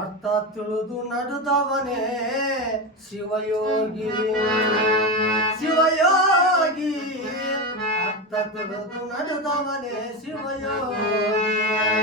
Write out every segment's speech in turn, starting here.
ಅರ್ಥ ತಿಳಿದು ನಡೆದವನೇ ಶಿವಯೋಗಿ. ಶಿವಯೋಗಿ. ಅರ್ಥ ತಿಳಿದು ನಡೆದವನೇ ಶಿವಯೋಗಿ.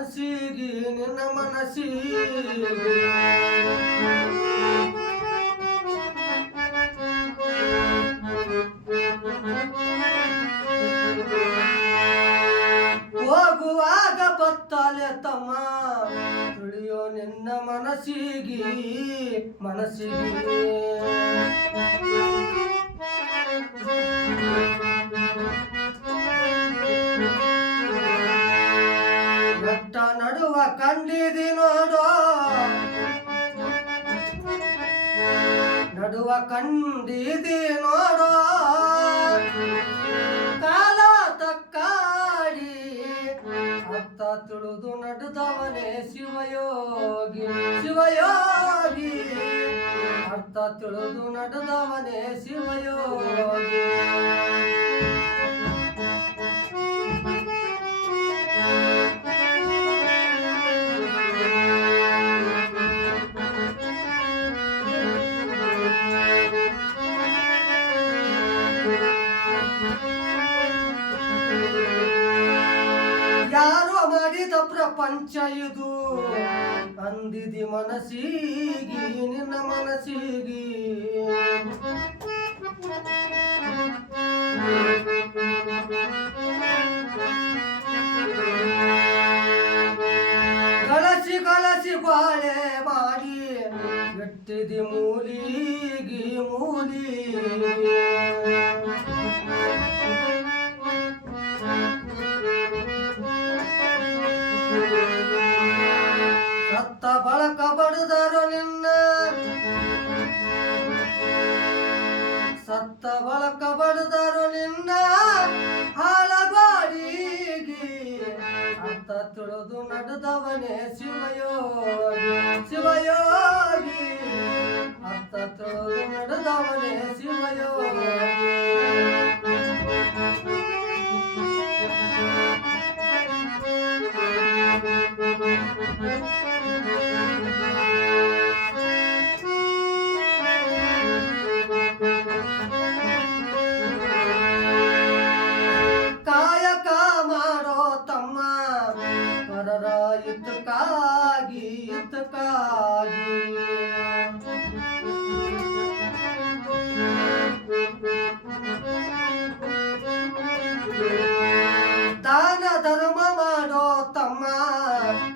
ಮನಸ್ಸಿಗೆ ನಿನ್ನ ಮನಸ್ಸಿಗೆ ಹೋಗುವಾಗ ಬತ್ತಲೆ ತಮ್ಮ ತುಳಿಯೋ ನಿನ್ನ ಮನಸ್ಸಿಗೆ ಮನಸ್ಸಿಗೆ. ನಡುವ ಕಂಡಿದಿ ನೋಡೋ. ನಡುವ ಕಂಡಿದಿ ನೋಡೋ. ಕಾಲ ತಕ್ಕಾಡಿ ಅತ್ತ ತಿಳಿದು ನಡೆದವನೇ ಶಿವಯೋಗಿ ಶಿವಯೋಗಿ. ಅರ್ಥ ತಿಳಿದು ನಡೆದವನೇ ಶಿವಯೋಗಿ. ಮಾಡಿದ ಪ್ರಪಂಚ ಇದು. ಅಂದಿದಿ ಮನಸ್ಸಿಗೆ ನಿನ್ನ ಮನಸ್ಸಿಗೆ. ಕಳಸಿ ಕಳಸಿ ಬಾಳೆ ಮಾಡಿ ಗಟ್ಟಿದಿ ಮೂಲಿಗಿ ಮೂಲಿ. ಬಳಕ ಬಡದರು ನಿನ್ನ? ಸತ್ತ ಬಳಕ ಬಡದರು ನಿನ್ನ? ಹಾಳಗಾಡಿಗೆ ಅಂತ ತಿಳಿದು ನಡೆದವನೇ ಶಿವಯೋಗಿ. ಶಿವಯೋಗಿ ಅಂತ ತಿಳಿದು ನಡೆದವನೇ ಶಿವಯೋಗಿ.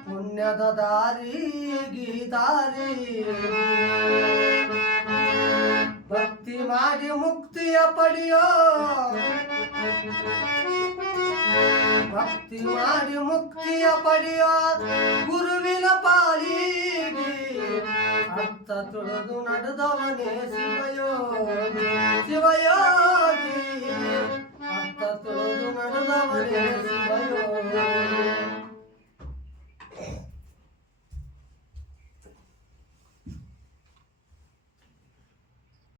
ಪುಣ್ಯದ ದಾರಿ ಗೀತಾರಿ ಭಕ್ತಿ ಮಾಡಿ ಮುಕ್ತಿಯ ಪಡೆಯೋ, ಭಕ್ತಿ ಮಾಡಿ ಮುಕ್ತಿಯ ಪಡೆಯೋ ಗುರುವಿನ ಪಾಲಿಗೆ. ಅರ್ಥ ತುಳಿದು ನಡೆದವನೇ ಶಿವಯೋಗಿ ಶಿವಯೋಗಿ. ಅರ್ಥ ತುಳಿದು ನಡೆದವನೇ